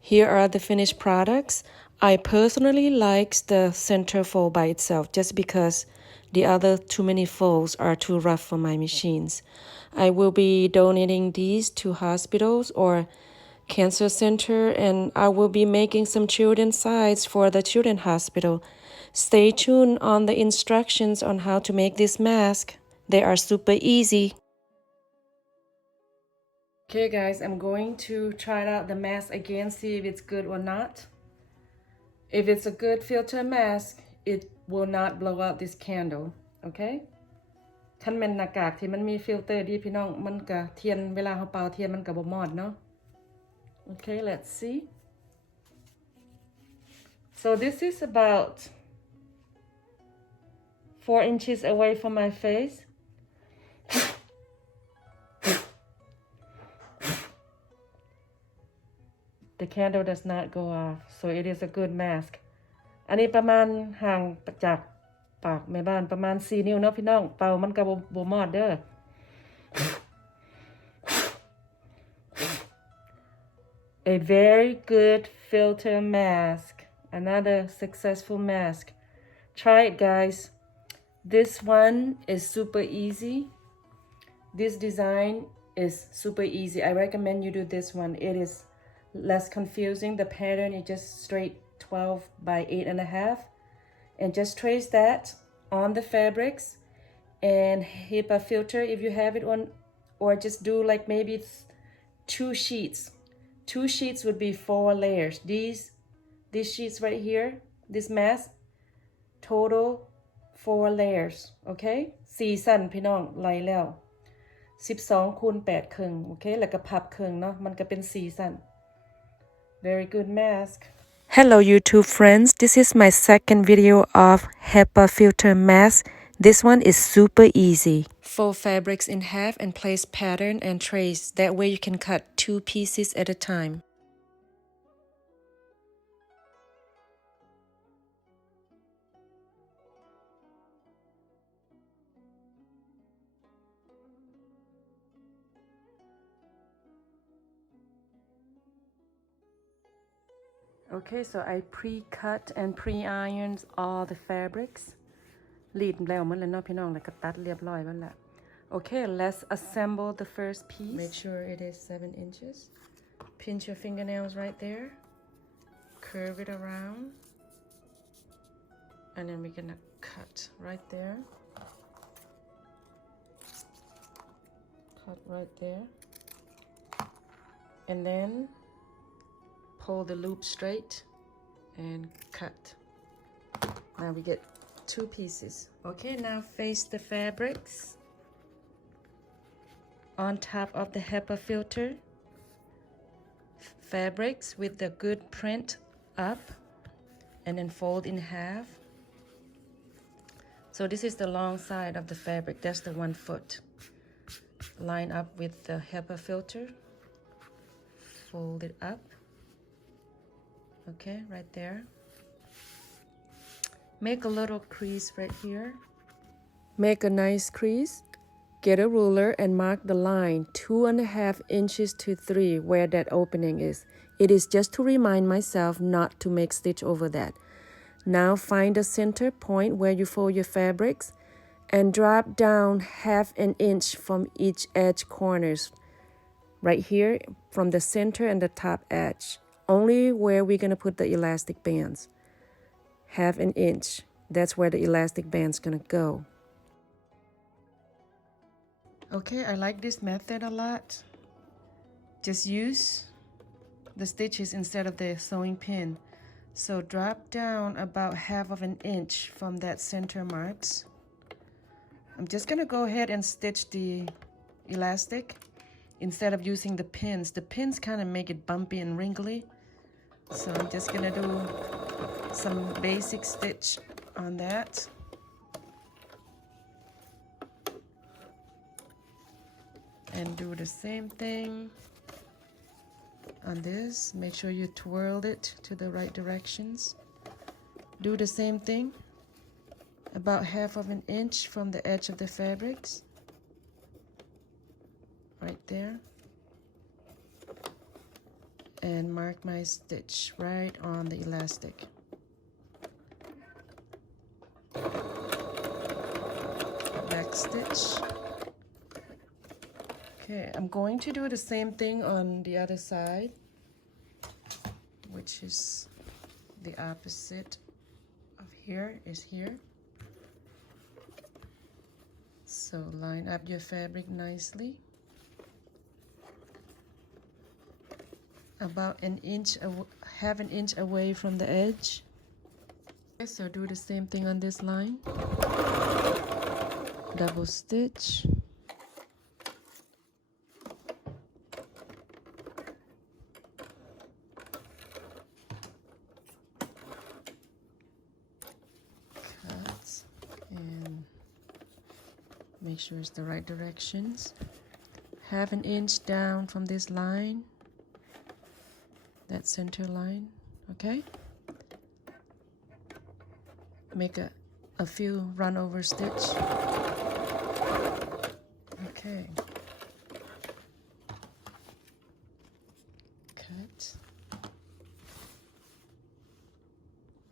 Here are the finished products. I personally like the center fold by itself just because the other too many folds are too rough for my machines. I will be donating these to hospitals or cancer center, and I will be making some children's sides for the children's hospital. Stay tuned on the instructions on how to make this mask. They are super easy. Okay guys, I'm going to try out the mask again, see if it's good or not. If it's a good filter mask, it will not blow out this candle, okay? คันแม่นหน้ากากที่มันมีฟิลเตอร์ดีพี่น้องมันก็เทียนเวลาเฮาเป่าเทียนมันก็บ่มอดเนาะ Okay, let's see. So this is about 4 inches away from my face. The candle does not go off, so it is a good mask. อันนี้ประมาณห่างจากปากแม่บ้านประมาณ4นิ้วเนาะพี่น้องเป่ามันก็บ่มอดเด้อ A very good filter mask. Another successful mask. Try it, guys. This one is super easy. This design is super easy. I recommend you do this one. It is less confusing. The pattern is just straight 12 by 8.5. And just trace that on the fabrics and HEPA filter if you have it on, or just do like maybe 2 sheets. 2 sheets would be 4 layers. These sheets right here, this mask, total 4 layers, okay? 4 สั้นพี่น้องไล่แล้ว12คูณ8ครึ่งโอเคแล้วก็พับครึ่งเนาะมันก็เป็น4สั้น Very good mask. Hello YouTube friends, this is my second video of HEPA filter mask. This one is super easy. Fold fabrics in half and place pattern and trace. That way you can cut 2 pieces at a time. Okay, so I pre-cut and pre-ironed all the fabrics. รีดแล้วมันแล้วเนาะพี่น้องแล้วก็ตัดเรียบร้อยแล้วแหละ Okay, let's assemble the first piece. Make sure it is 7 inches. Pinch your fingernails right there. Curve it around. And then we're gonna cut right there. Cut right there. And then pull the loop straight and cut. Now we get 2 pieces. Okay, now face the fabrics on top of the HEPA filter. Fabrics with the good print up and then fold in half. So this is the long side of the fabric. That's the 1 foot. Line up with the HEPA filter. Fold it up. Okay, right there. Make a little crease right here. Make a nice crease. Get a ruler and mark the line 2.5 inches to 3 where that opening is. It is just to remind myself not to make stitch over that. Now find the center point where you fold your fabrics and drop down 1/2 inch from each edge corners. Right here from the center and the top edge. Only where we're going to put the elastic bands. 1/2 inch. That's where the elastic band's going to go. Okay, I like this method a lot. Just use the stitches instead of the sewing pin. So drop down about 1/2 inch from that center marks. I'm just going to go ahead and stitch the elastic instead of using the pins. The pins kind of make it bumpy and wrinkly. So I'm just going to do some basic stitch on that. And do the same thing on this. Make sure you twirl it to the right directions. Do the same thing. About 1/2 inch from the edge of the fabrics. Right there. and mark my stitch right on the elastic. Back stitch. Okay, I'm going to do the same thing on the other side, which is the opposite of here is here. So line up your fabric nicely. About an inch, half an inch away from the edge. Okay, so do the same thing on this line. Double stitch. Cut and make sure it's the right directions. Half an inch down from this line. That center line, okay? Make a few run over stitch. Okay. Cut.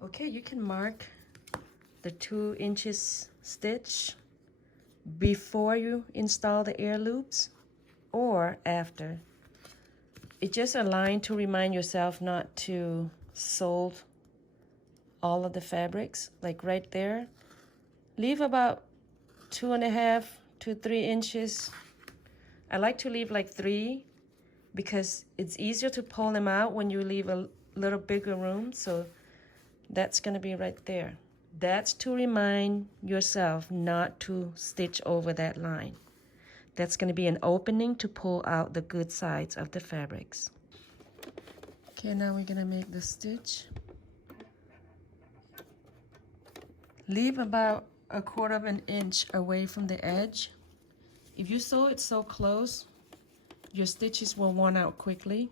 Okay, you can mark the 2 inches stitch before you install the air loops or after. It's just a line to remind yourself not to sold all of the fabrics, like right there. Leave about 2.5 to 3 inches. I like to leave like 3 because it's easier to pull them out when you leave a little bigger room. So that's gonna be right there. That's to remind yourself not to stitch over that line. That's going to be an opening to pull out the good sides of the fabrics. Okay, now we're going to make the stitch. Leave about 1/4 inch away from the edge. If you sew it so close, your stitches will worn out quickly.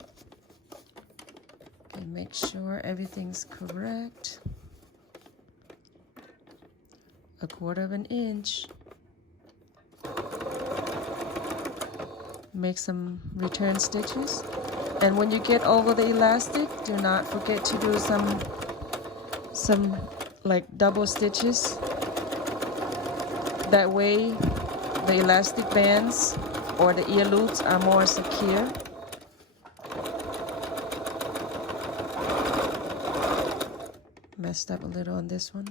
Okay, make sure everything's correct. 1/4 inch. Make some return stitches, and when you get over the elastic, do not forget to do some like double stitches. That way the elastic bands or the ear loops are more secure. Messed up a little on this one.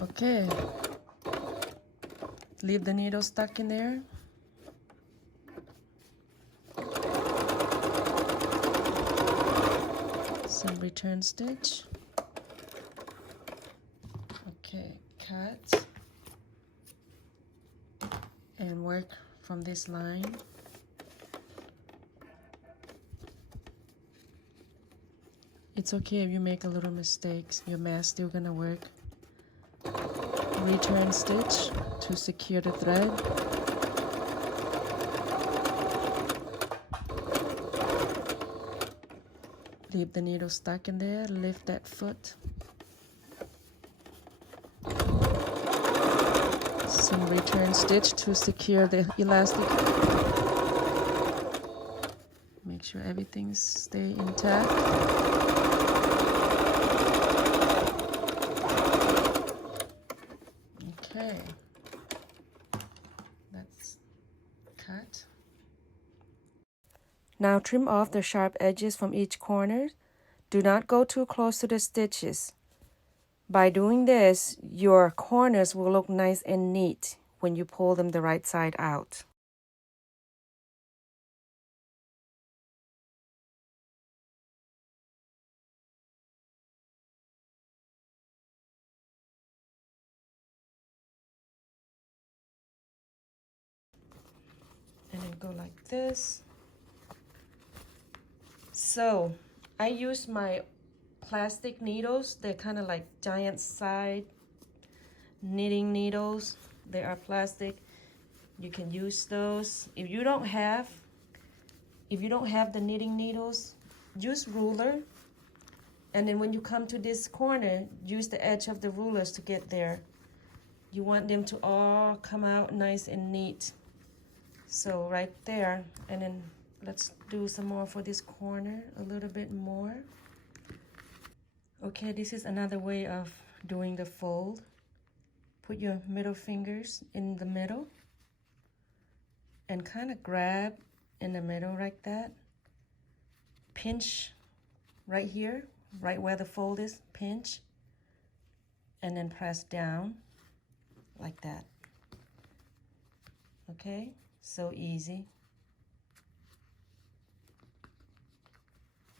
Okay. Leave the needle stuck in there. Some return stitch. Okay, cut. And work from this line. It's okay if you make a little mistakes. Your mask still gonna work. Return stitch to secure the thread. Leave the needle stuck in there, lift that foot. Some return stitch to secure the elastic. Make sure everything stay intact. Okay, that's cut. Now trim off the sharp edges from each corner. Do not go too close to the stitches. By doing this, your corners will look nice and neat when you pull them the right side out. And then go like this. So I use my plastic needles. They're kind of like giant side knitting needles. They are plastic. You can use those. If you don't have the knitting needles, use ruler. And then when you come to this corner, use the edge of the rulers to get there. You want them to all come out nice and neat. So right there, and then Let's do some more for this corner, a little bit more. Okay, this is another way of doing the fold. Put your middle fingers in the middle and kind of grab in the middle like that. Pinch right here, right where the fold is, pinch, and then press down like that. Okay, so easy.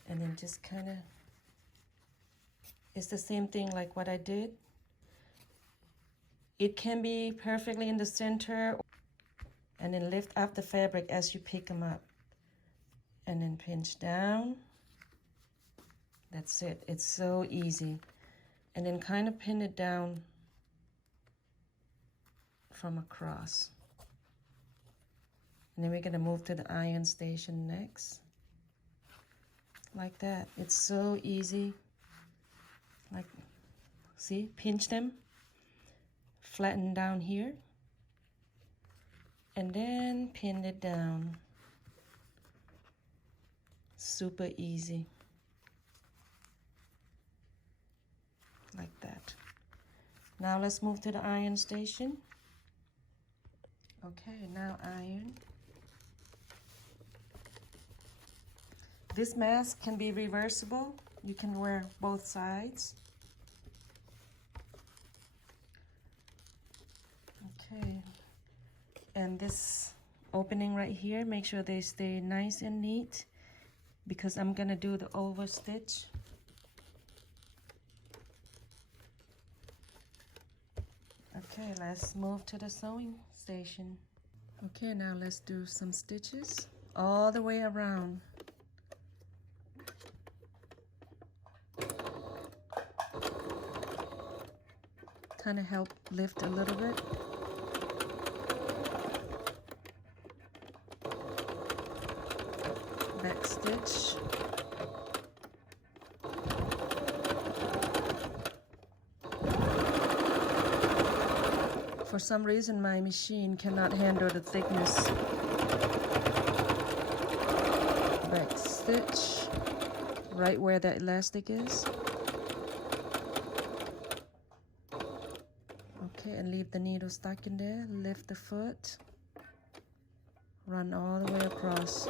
And then just kind of, it's the same thing like what I did. It can be perfectly in the center, and then lift up the fabric as you pick them up. And then pinch down. That's it. It's so easy. And then kind of pin it down from across. And then we're gonna move to the iron station next. Like that. It's so easy. Like, see, pinch them, flatten down here, and then pin it down. Super easy. Like that. Now let's move to the iron station. Okay, now iron. This mask can be reversible. You can wear both sides. Okay, and this opening right here, make sure they stay nice and neat because I'm gonna do the over stitch. Okay, let's move to the sewing station. Okay, now let's do some stitches all the way around. Kind of help lift a little bit. Back stitch. For some reason my machine cannot handle the thickness. Back stitch right where that elastic is. Okay, and leave the needle stuck in there. Lift the foot. Run all the way across.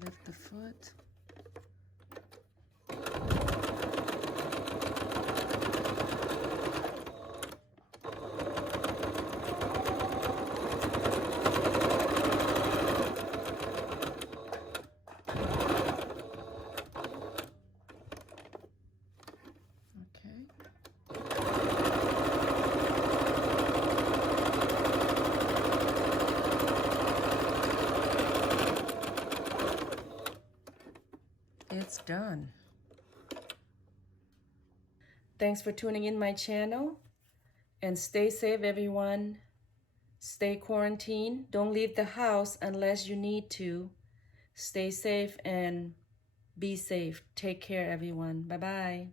Lift the foot. It's done. Thanks for tuning in my channel, and stay safe, everyone. Stay quarantined. Don't leave the house unless you need to. Stay safe and be safe. Take care, everyone. Bye-bye.